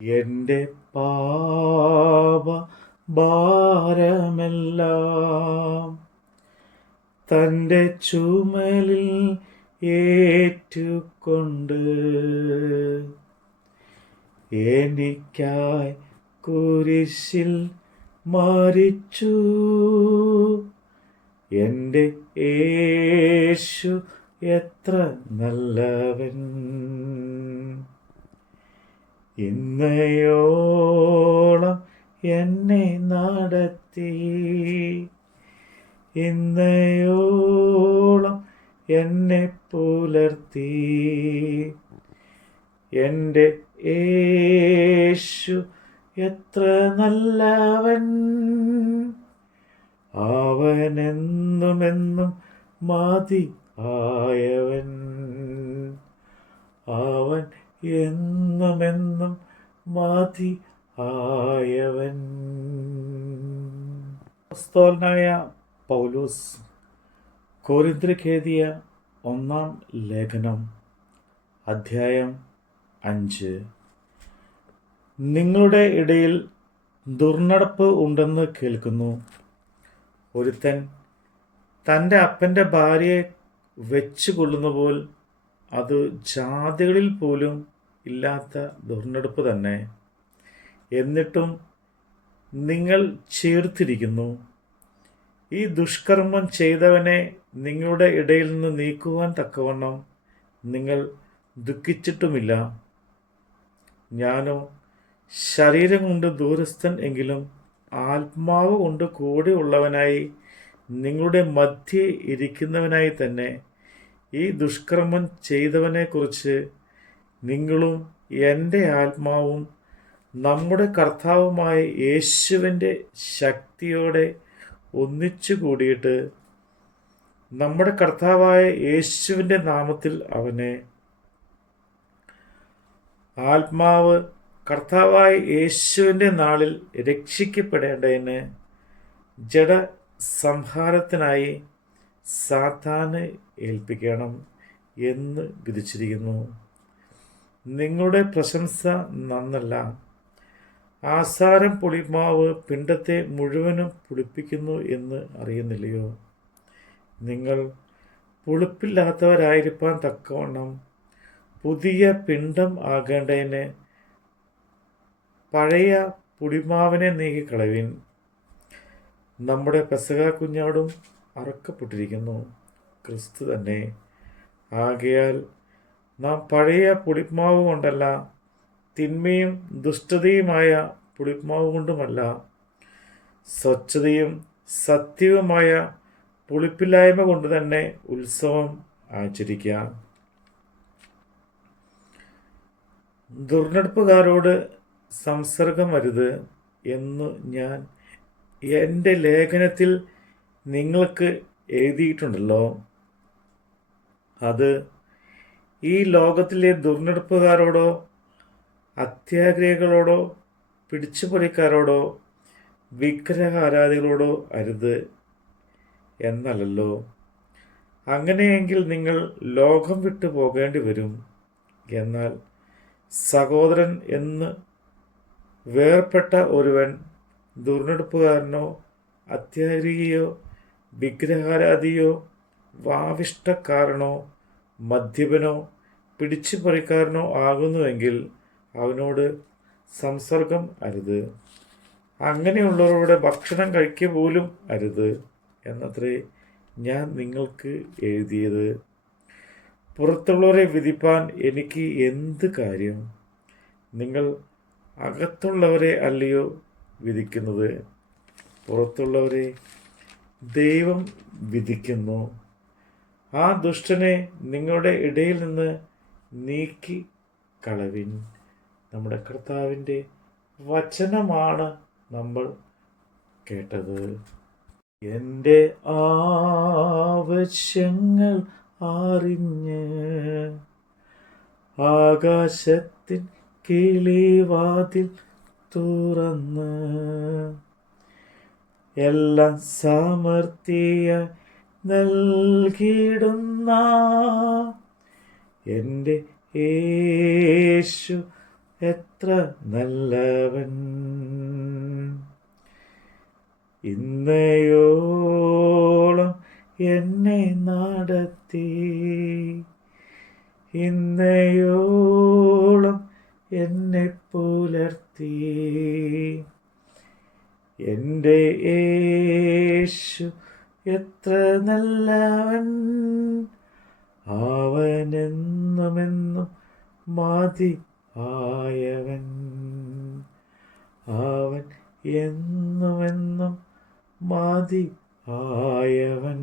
എൻ്റെ പാപ ഭാരമെല്ലാം തൻ്റെ ചുമലിൽ ഏറ്റുകൊണ്ട് എനിക്കായി കുരിശിൽ മരിച്ചു. എൻ്റെ യേശു എത്ര നല്ലവൻ. ഇന്നയോളം എന്നെ നടത്തി, ഇന്നയോളം എന്നെ പുലർത്തി. എൻ്റെ യേശു എത്ര നല്ലവൻ. അവനെന്നുമെന്നും മതി ആയവൻ. അവൻ എന്നുമെന്നും മതി ആയവൻ. അപ്പോസ്തലനായ പൗലോസ് കൊരിന്ത്യർക്ക് എഴുതിയ 1 ലേഖനം അധ്യായം 5. നിങ്ങളുടെ ഇടയിൽ ദുർനടപ്പ് ഉണ്ടെന്ന് കേൾക്കുന്നു. ഒരുത്തൻ തൻ്റെ അപ്പൻ്റെ ഭാര്യയെ വെച്ചു കൊള്ളുന്നപോൽ അത് ജാതികളിൽ പോലും ഇല്ലാത്ത ദുർനടപ്പ് തന്നെ. എന്നിട്ടും നിങ്ങൾ ചേർത്തിരിക്കുന്നു. ഈ ദുഷ്കർമ്മം ചെയ്തവനെ നിങ്ങളുടെ ഇടയിൽ നിന്ന് നീക്കുവാൻ തക്കവണ്ണം നിങ്ങൾ ദുഃഖിച്ചിട്ടുമില്ല. ഞാനോ ശരീരം കൊണ്ട് ദൂരസ്ഥൻ എങ്കിലും ആത്മാവ് കൊണ്ട് കൂടെ ഉള്ളവനായി നിങ്ങളുടെ മധ്യേ ഇരിക്കുന്നവനായി തന്നെ ഈ ദുഷ്കർമ്മം ചെയ്തവനെക്കുറിച്ച് നിങ്ങളും എൻ്റെ ആത്മാവും നമ്മുടെ കർത്താവുമായ യേശുവിൻ്റെ ശക്തിയോടെ ഒന്നിച്ചു കൂടിയിട്ട് നമ്മുടെ കർത്താവായ യേശുവിൻ്റെ നാമത്തിൽ അവനെ ആത്മാവ് കർത്താവായ യേശുവിൻ്റെ നാളിൽ രക്ഷിക്കപ്പെടേണ്ടതിന് ജഡസംഹാരത്തിനായി സാത്താനെ ഏൽപ്പിക്കണം എന്ന് വിധിച്ചിരിക്കുന്നു. നിങ്ങളുടെ പ്രശംസ നന്നല്ല. ആസാരം പുളിമാവ് പിണ്ടത്തെ മുഴുവനും പുളിപ്പിക്കുന്നു എന്ന് അറിയുന്നില്ലയോ? നിങ്ങൾ പുളിപ്പില്ലാത്തവരായിരിക്കാൻ തക്കവണ്ണം പുതിയ പിണ്ടം ആകേണ്ടതിന് പഴയ പുളിമാവിനെ നീക്കിക്കളവിൻ. നമ്മുടെ പെസഹ കുഞ്ഞാടും അറുക്കപ്പെട്ടിരിക്കുന്നു, ക്രിസ്തു തന്നെ. ആകയാൽ നാം പഴയ പുളിമാവ് കൊണ്ടല്ല, തിന്മയും ദുഷ്ടതയുമായ പുളിമാവ് കൊണ്ടുമല്ല, സ്വച്ഛതയും സത്യവുമായ പുളിപ്പില്ലായ്മ കൊണ്ട് തന്നെ ഉത്സവം ആചരിക്കാം. ദുർനടപ്പുകാരോട് സംസർഗം വരുത് എന്ന് ഞാൻ എൻ്റെ ലേഖനത്തിൽ നിങ്ങൾക്ക് എഴുതിയിട്ടുണ്ടല്ലോ. അത് ഈ ലോകത്തിലെ ദുർനടപ്പുകാരോടോ അത്യാഗ്രഹികളോടോ പിടിച്ചുപറിക്കാരോടോ വിഗ്രഹാരാധികളോടോ അരുത് എന്നല്ലല്ലോ. അങ്ങനെയെങ്കിൽ നിങ്ങൾ ലോകം വിട്ടു പോകേണ്ടി വരും. എന്നാൽ സഹോദരൻ എന്ന് വേർപെട്ട ഒരുവൻ ദുർനടപ്പുകാരനോ അത്യാഗ്രഹിയോ വിഗ്രഹാരാധിയോ വാവിഷ്ടക്കാരനോ മദ്യപനോ പിടിച്ചുപറിക്കാരനോ ആകുന്നുവെങ്കിൽ അവനോട് സംസർഗം അരുത്. അങ്ങനെയുള്ളവരുടെ ഭക്ഷണം കഴിക്കുക പോലും അരുത് എന്നത്രേ ഞാൻ നിങ്ങൾക്ക് എഴുതിയത്. പുറത്തുള്ളവരെ വിധിപ്പാൻ എനിക്ക് എന്ത് കാര്യം? നിങ്ങൾ അകത്തുള്ളവരെ അല്ലയോ വിധിക്കുന്നത്? പുറത്തുള്ളവരെ ദൈവം വിധിക്കുന്നു. ആ ദുഷ്ടനെ നിങ്ങളുടെ ഇടയിൽ നിന്ന് നീക്കി കളവിൻ. നമ്മുടെ കർത്താവിൻ്റെ വചനമാണ് നമ്മൾ കേട്ടത്. എൻ്റെ ആവശ്യങ്ങൾ അറിഞ്ഞ് ആകാശത്തിൻ കിളിവാതിൽ തുറന്ന് എല്ലാം സമൃദ്ധിയായി നൽകിടുന്ന എൻ്റെ യേശു എത്ര നല്ലവൻ. ഇന്നയോളം എന്നെ നടത്തി, ഇന്നയോളം എന്നെ പുലർത്തി. എൻ്റെ യേശു എത്ര നല്ലവൻ, അവനെന്നുമെന്നും മതി ആയവൻ, അവൻ എന്നുമെന്നും മതി ആയവൻ.